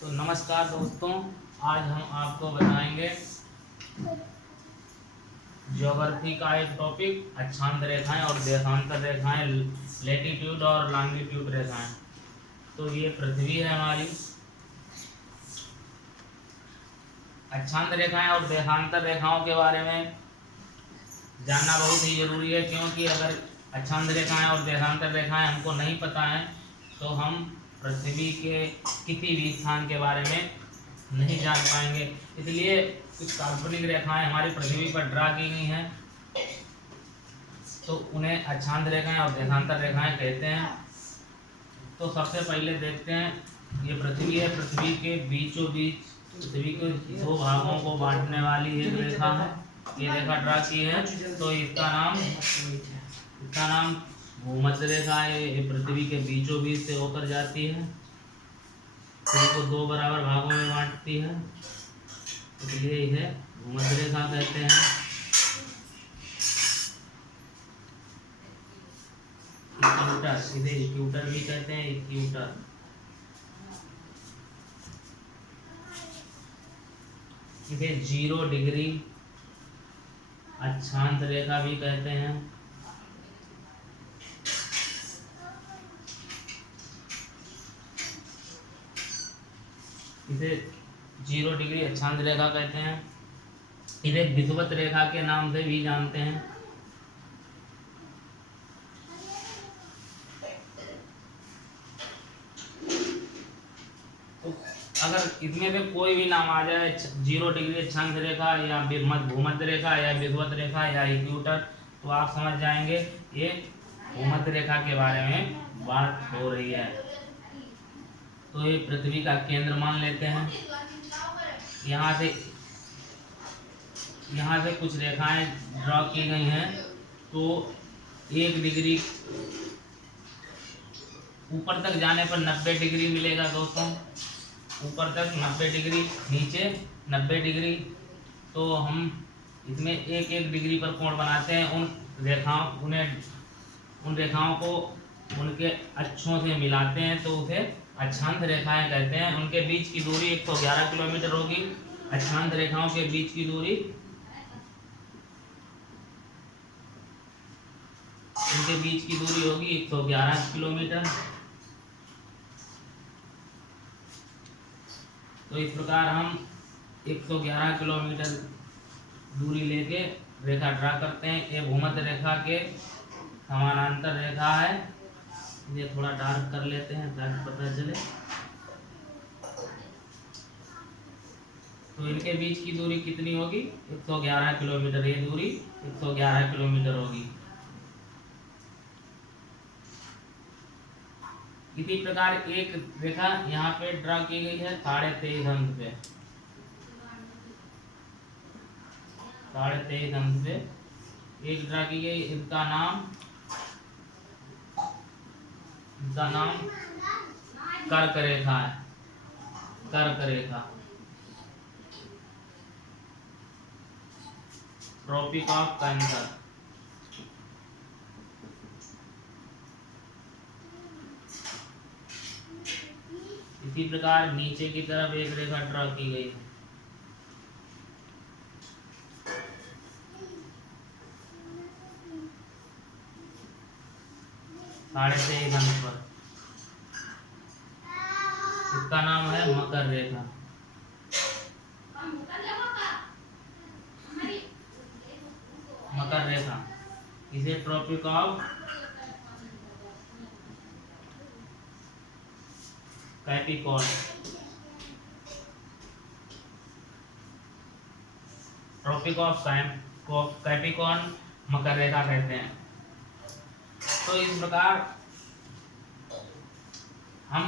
तो नमस्कार दोस्तों, आज हम आपको बताएंगे ज्योग्राफी का एक टॉपिक अक्षांश रेखाएं और देशांतर रेखाएं, लेटीट्यूड और लॉन्गिट्यूड रेखाएं। तो ये पृथ्वी है हमारी। अक्षांश रेखाएं और देशांतर रेखाओं के बारे में जानना बहुत ही जरूरी है, क्योंकि अगर अक्षांश रेखाएं और देशांतर रेखाएं हमको नहीं पता है तो हम पृथ्वी के किसी भी स्थान के बारे में नहीं जान पाएंगे। इसलिए कुछ काल्पनिक रेखाएं हमारी पृथ्वी पर ड्रा की गई हैं, तो उन्हें अक्षांश रेखाएं और देशांतर रेखाएं कहते हैं। तो सबसे पहले देखते हैं, ये पृथ्वी है। पृथ्वी के बीचों बीच पृथ्वी के दो भागों को बांटने वाली एक रेखा है, ये रेखा ड्रा की है। तो इसका नाम भूमध्य रेखा है। ये पृथ्वी के बीचों बीच से होकर जाती है, पृथ्वी को दो बराबर भागों में बांटती है, इसलिए इसे भूमध्य रेखा कहते हैं। इक्वेटर, इसे इक्वेटर भी कहते हैं, इक्वेटर। इसे 0 डिग्री अक्षांश रेखा भी कहते हैं। इसे 0 डिग्री अक्षांश रेखा कहते हैं। इसे विषुवत रेखा के नाम से भी जानते हैं। तो अगर इसमें से कोई भी नाम आ जाए, 0 डिग्री अक्षांश रेखा या भूमध्य रेखा या विषुवत रेखा या इक्वेटर, तो आप समझ जाएंगे ये भूमध्य रेखा के बारे में बात हो रही है। तो ये पृथ्वी का केंद्र मान लेते हैं। यहाँ से कुछ रेखाएं ड्रॉ की गई हैं। तो 1 डिग्री ऊपर तक जाने पर 90 डिग्री मिलेगा दोस्तों, ऊपर तक 90 डिग्री, नीचे 90 डिग्री। तो हम इसमें एक एक डिग्री पर कोण बनाते हैं। उन रेखाओं को उनके अक्षों से मिलाते हैं, तो उसे अक्षांश रेखाएं कहते हैं। उनके बीच की दूरी 111 किलोमीटर होगी। अक्षांश रेखाओं के बीच की दूरी, इनके बीच की दूरी होगी 111 किलोमीटर। तो इस प्रकार हम 111 किलोमीटर दूरी लेके रेखा ड्रा करते हैं। ये भूमध्य रेखा के समानांतर रेखा है। ये थोड़ा डार्क कर लेते हैं ताकि पता चले। तो इनके बीच की दूरी कितनी होगी? 111 किलोमीटर। ये दूरी 111 किलोमीटर होगी। इसी प्रकार एक रेखा यहाँ पे ड्रा की गई है 23.5 अंश पे, 23.5 अंश पे एक ड्रा की गई। इसका नाम कर्क रेखा है, कर्क रेखा, ट्रॉपिक ऑफ कैंसर। इसी प्रकार नीचे की तरफ एक रेखा ड्रा की गई है। साढ़े 23 अंश पर, इसका नाम है मकर रेखा। मकर रेखा, इसे tropic of Capricorn, tropic of Capricorn मकर रेखा कहते हैं। तो इस प्रकार हम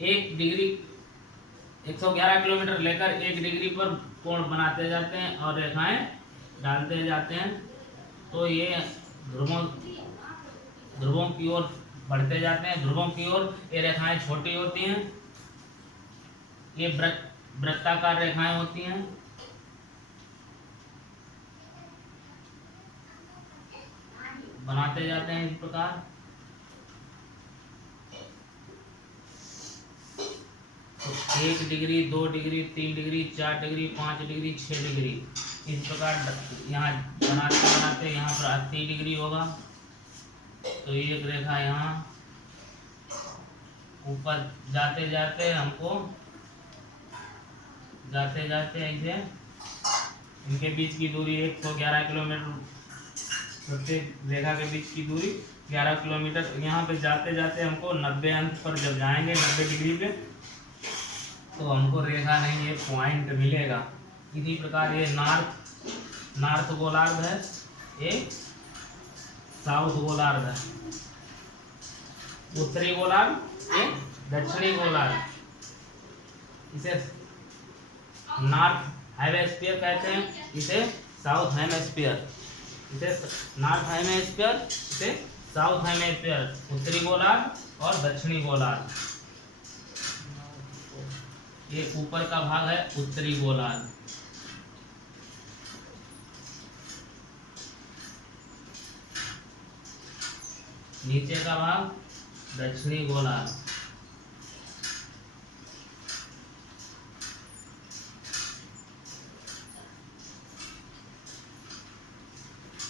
1 डिग्री 111 किलोमीटर लेकर 1 डिग्री पर कोण बनाते जाते हैं और रेखाएं डालते जाते हैं। तो ये ध्रुवों की ओर बढ़ते जाते हैं। ध्रुवों की ओर ये रेखाएं छोटी होती हैं, ये वृत्ताकार रेखाएं होती हैं। बनाते जाते हैं इस प्रकार। तो 1 degree, 2 degree, 3 degree, 4 degree, 5 degree, 6 degree, इस प्रकार यहाँ बनाते बनाते यहाँ पर 80 डिग्री होगा। तो एक रेखा यहाँ ऊपर जाते जाते हमको ऐसे इनके बीच की दूरी 111 किलोमीटर, प्रत्येक रेखा के बीच की दूरी 11 किलोमीटर। यहाँ पे जाते जाते हमको 90 अंश पर जब जाएंगे 90 डिग्री पे, तो हमको रेखा नहीं, ये पॉइंट मिलेगा। इसी प्रकार ये नॉर्थ गोलार्ध है, ये साउथ गोलार्ध है, उत्तरी गोलार्ध, ये दक्षिणी गोलार्ध। इसे नॉर्थ हेमिस्फीयर कहते हैं, इसे साउथ हेमिस्फीयर, इसे नॉर्थ हेमिस्फीयर, इसे साउथ हेमिस्फीयर, उत्तरी गोलार्ध और दक्षिणी गोलार्ध। ये ऊपर का भाग है उत्तरी गोलार्ध। नीचे का भाग दक्षिणी गोलार्ध।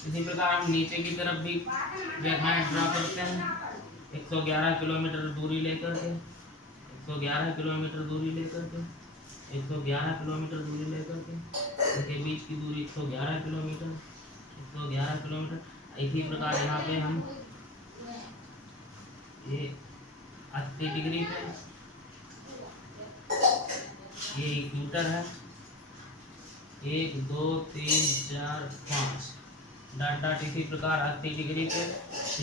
इसी प्रकार हम नीचे की तरफ भी रेखाएं ड्रा करते हैं। 111 किलोमीटर दूरी लेकर के, 111 किलोमीटर दूरी लेकर के, 111 किलोमीटर दूरी लेकर के, इनके बीच की दूरी 111 किलोमीटर, 111 किलोमीटर। इसी प्रकार यहाँ पे हम ये 80 डिग्री पे, ये इक्वेटर है, 1 2 3 4 5 डॉट डॉट। इसी प्रकार 80 डिग्री पे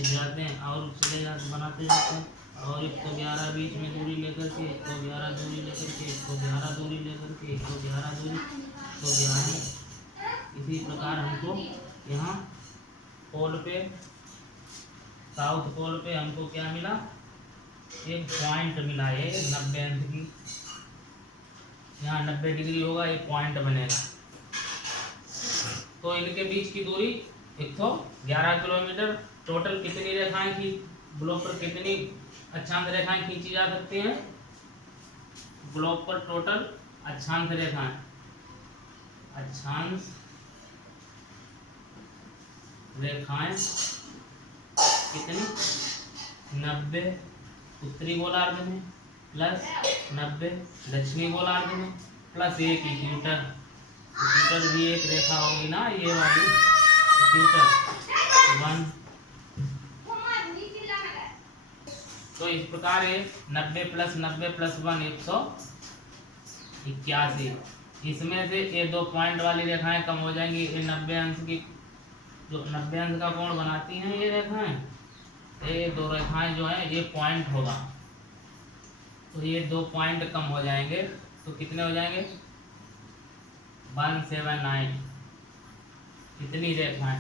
जाते हैं और चले जाते, बनाते जाते हैं। और 111 बीच में दूरी लेकर के, 111 दूरी लेकर के, 111 दूरी लेकर के, 111 दूरी, 111। इसी प्रकार हमको यहाँ पोल पे, साउथ पोल पे हमको क्या मिला, एक पॉइंट मिला, ये 90 अंश की, यहाँ 90 डिग्री होगा, एक पॉइंट बनेगा। तो इनके बीच की दूरी 111 किलोमीटर। टोटल कितनी रेखाएं की ग्लोब पर, कितनी अक्षांश रेखाएं खींची जा सकती हैं ग्लोब पर? टोटल अक्षांश रेखाएं, अक्षांश रेखाएं कितनी? 90 उत्तरी गोलार्ध में, प्लस 90 दक्षिणी गोलार्ध में, प्लस एक इक्वेटर। इक्वेटर भी एक रेखा होगी ना, ये वाली इक्वेटर 1। तो इस प्रकार ये 90 प्लस 90 प्लस 1 181। इसमें से ये 2 पॉइंट वाली रेखाएं कम हो जाएंगी। ये 90 अंश की, जो 90 अंश का कोण बनाती हैं ये रेखाएं, ये 2 रेखाएं जो है ये पॉइंट होगा। तो ये 2 पॉइंट कम हो जाएंगे, तो कितने हो जाएंगे? 179। कितनी रेखाएं,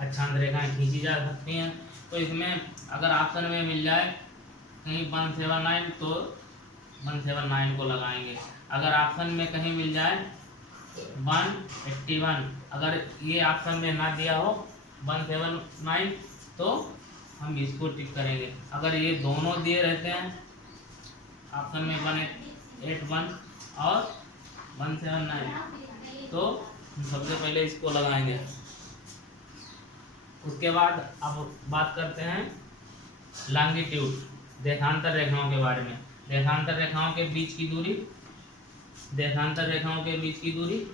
अक्षांश रेखाएं खींची जा सकती हैं? तो इसमें अगर ऑप्शन में मिल जाए कहीं 179, तो 179 को लगाएंगे। अगर ऑप्शन में कहीं मिल जाए 181, अगर ये ऑप्शन में ना दिया हो 179, तो हम इसको टिक करेंगे। अगर ये दोनों दिए रहते हैं ऑप्शन में 181 और 179, तो हम सबसे पहले इसको लगाएंगे। उसके बाद अब बात करते हैं लॉन्गिट्यूड, देशांतर रेखाओं के बारे में। देशांतर रेखाओं के बीच की दूरी, देशांतर रेखाओं के बीच की दूरी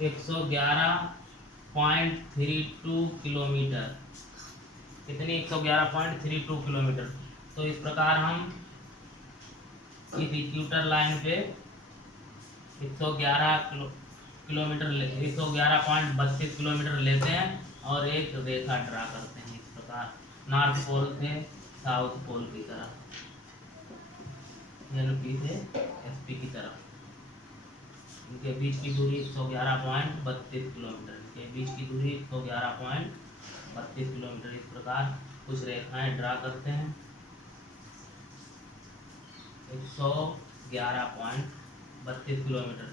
111.32 किलोमीटर। कितनी? 111.32 किलोमीटर। तो इस प्रकार हम इस इक्वेटर लाइन पे 111 किलोमीटर, 111.32 किलोमीटर लेते हैं और एक रेखा ड्रा करते हैं इस प्रकार, नॉर्थ पोल से साउथ पोल की तरफ, NP से SP की तरफ। इनके बीच की दूरी 111.32 किलोमीटर, इनके बीच की दूरी 111.32 किलोमीटर। इस प्रकार कुछ रेखाएं ड्रा करते हैं। 111.32 किलोमीटर,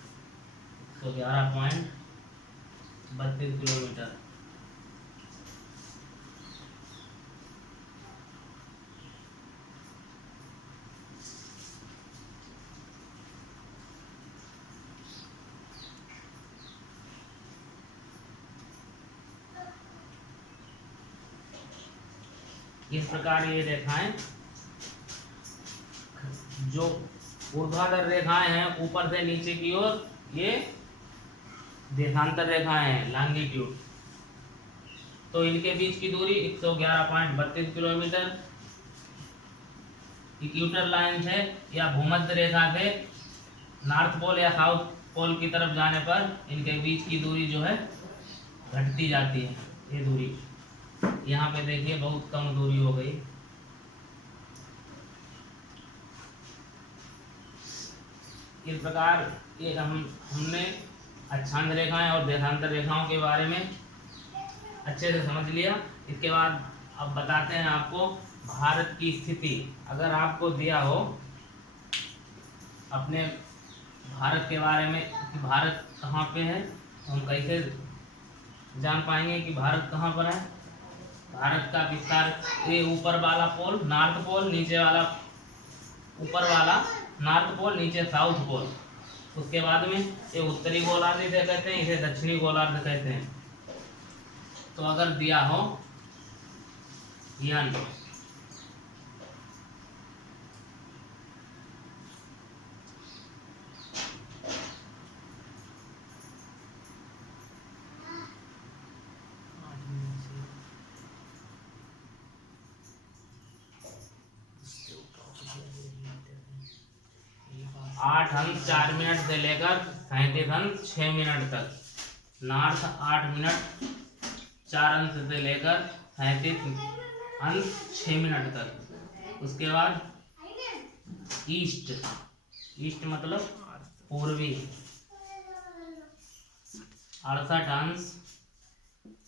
111.32 किलोमीटर। इस प्रकार ये रेखाएं जो ऊर्ध्वाधर रेखाएं हैं ऊपर से नीचे की ओर, ये देशांतर रेखाएं हैं लॉन्गिट्यूड। तो इनके बीच की दूरी 111.32 किलोमीटर। इक्वेटर लाइन से या भूमध्य रेखा से नॉर्थ पोल या साउथ पोल की तरफ जाने पर इनके बीच की दूरी जो है घटती जाती है। ये दूरी यहाँ पे देखिए बहुत कम दूरी हो गई। इस प्रकार ये हमने अक्षांश रेखाएं और देशांतर रेखाओं के बारे में अच्छे से समझ लिया। इसके बाद अब बताते हैं आपको भारत की स्थिति। अगर आपको दिया हो अपने भारत के बारे में कि भारत कहाँ पे है, हम कैसे जान पाएंगे कि भारत कहाँ पर है। भारत का विस्तार, ये ऊपर वाला पोल नॉर्थ पोल, नीचे वाला ऊपर वाला नॉर्थ पोल, नीचे साउथ पोल। उसके बाद में ये उत्तरी गोलार्ध इसे कहते हैं, इसे दक्षिणी गोलार्ध कहते हैं। तो अगर दिया हो यन 8 अंश 4 मिनट से लेकर 37 अंश 6 मिनट तक। नॉर्थ 8 मिनट 4 अंश से लेकर 37 अंश 6 मिनट तक। उसके बाद ईस्ट, ईस्ट मतलब पूर्वी 68 अंश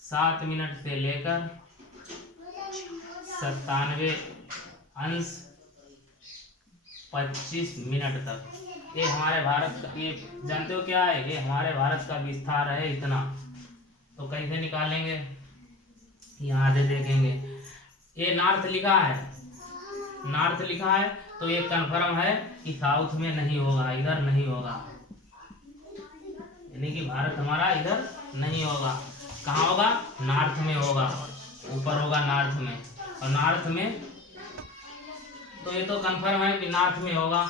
7 मिनट से लेकर 97 अंश 25 मिनट तक। ये हमारे भारत का, ये जानते हो क्या है, ये हमारे भारत का विस्तार है इतना। तो कैसे निकालेंगे, यहाँ से देखेंगे। ये नॉर्थ लिखा है, नॉर्थ लिखा है तो ये कंफर्म है कि साउथ में नहीं होगा, इधर नहीं होगा, यानी कि भारत हमारा इधर नहीं होगा। कहाँ होगा, नॉर्थ में होगा, ऊपर होगा नॉर्थ में। और नॉर्थ में तो ये तो कंफर्म है कि नॉर्थ में होगा,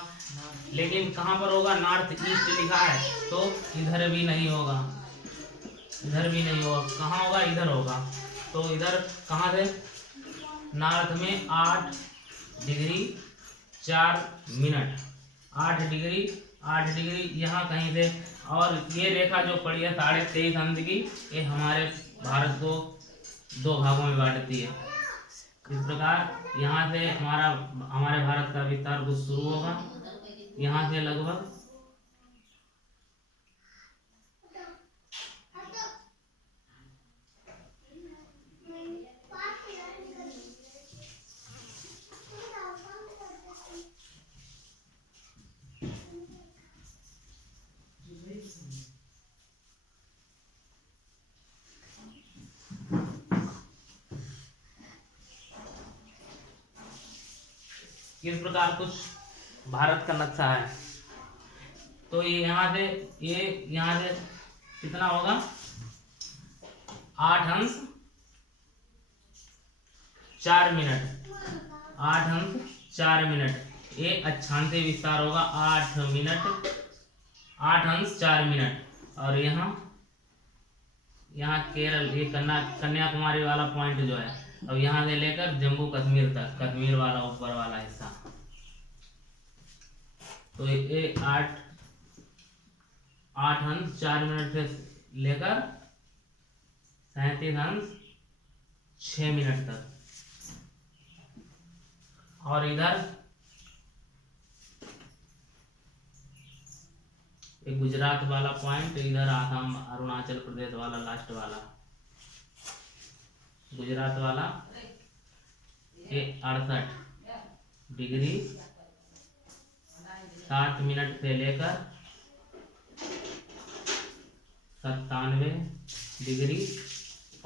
लेकिन कहाँ पर होगा, नॉर्थ ईस्ट लिखा है तो इधर भी नहीं होगा, इधर भी नहीं होगा। कहाँ होगा, इधर होगा। तो इधर कहाँ से, नॉर्थ में 8 डिग्री 4 मिनट, 8 डिग्री यहाँ कहीं से। और ये रेखा जो पड़ी है 23.5 अंश की, ये हमारे भारत को 2 भागों में बांटती है। इस प्रकार यहाँ से हमारे भारत का विस्तार कुछ शुरू होगा, यहाँ से लगभग इस प्रकार कुछ भारत का नक्शा है। तो ये यहाँ से कितना होगा, 8 अंश 4 मिनट, 8 अंश 4 मिनट। ये अक्षांशीय विस्तार होगा 8 अंश 4 मिनट। और यहाँ केरल, ये कन्याकुमारी वाला पॉइंट जो है, अब यहाँ से लेकर जम्मू कश्मीर तक, कश्मीर वाला ऊपर वाला हिस्सा। तो ये 8 अंश 4 मिनट से लेकर 37 अंश 6 मिनट तक। और इधर एक गुजरात वाला पॉइंट, इधर आसाम अरुणाचल प्रदेश वाला लास्ट वाला, गुजरात वाला ये 68 डिग्री 7 मिनट से लेकर 97 डिग्री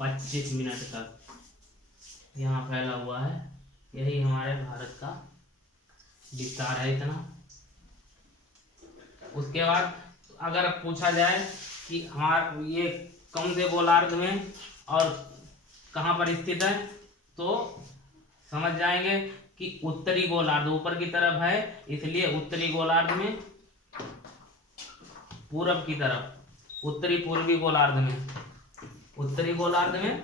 25 मिनट तक यहाँ फैला हुआ है। यही हमारे भारत का विस्तार है इतना। उसके बाद अगर पूछा जाए कि हमारा ये कौन से गोलार्ध में और कहाँ पर स्थित है, तो समझ जाएंगे कि उत्तरी गोलार्ध ऊपर की तरफ है, इसलिए उत्तरी गोलार्ध में, पूरब की तरफ, उत्तरी पूर्वी गोलार्ध में, उत्तरी गोलार्ध में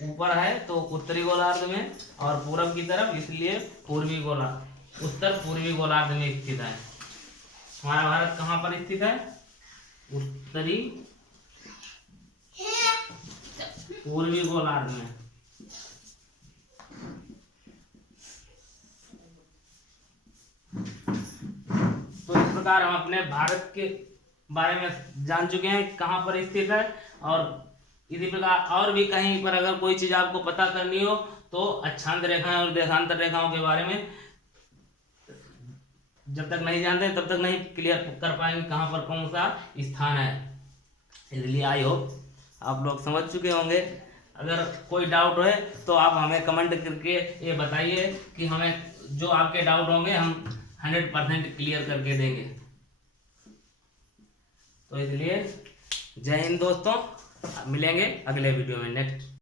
ऊपर है तो उत्तरी गोलार्ध में, और पूरब की तरफ इसलिए पूर्वी गोलार्ध, उत्तर पूर्वी गोलार्ध में स्थित है। हमारा भारत कहाँ पर स्थित है? उत्तरी पूर्वी गोलार्ध में। तो इस प्रकार हम अपने भारत के बारे में जान चुके हैं कहाँ पर स्थित है, और इसी प्रकार और भी कहीं पर अगर कोई चीज आपको पता करनी हो तो अक्षांश रेखाएं और देशांतर रेखाओं के बारे में जब तक नहीं जानते तब तक नहीं क्लियर कर पाएंगे कहाँ पर कौन सा स्थान है। इसलिए आई होप आप लोग समझ चुके होंगे। अगर कोई डाउट है तो आप हमें कमेंट करके ये बताइए कि हमें जो आपके डाउट होंगे हम 100% क्लियर करके देंगे। तो इसलिए जय हिंद दोस्तों, मिलेंगे अगले वीडियो में नेक्स्ट।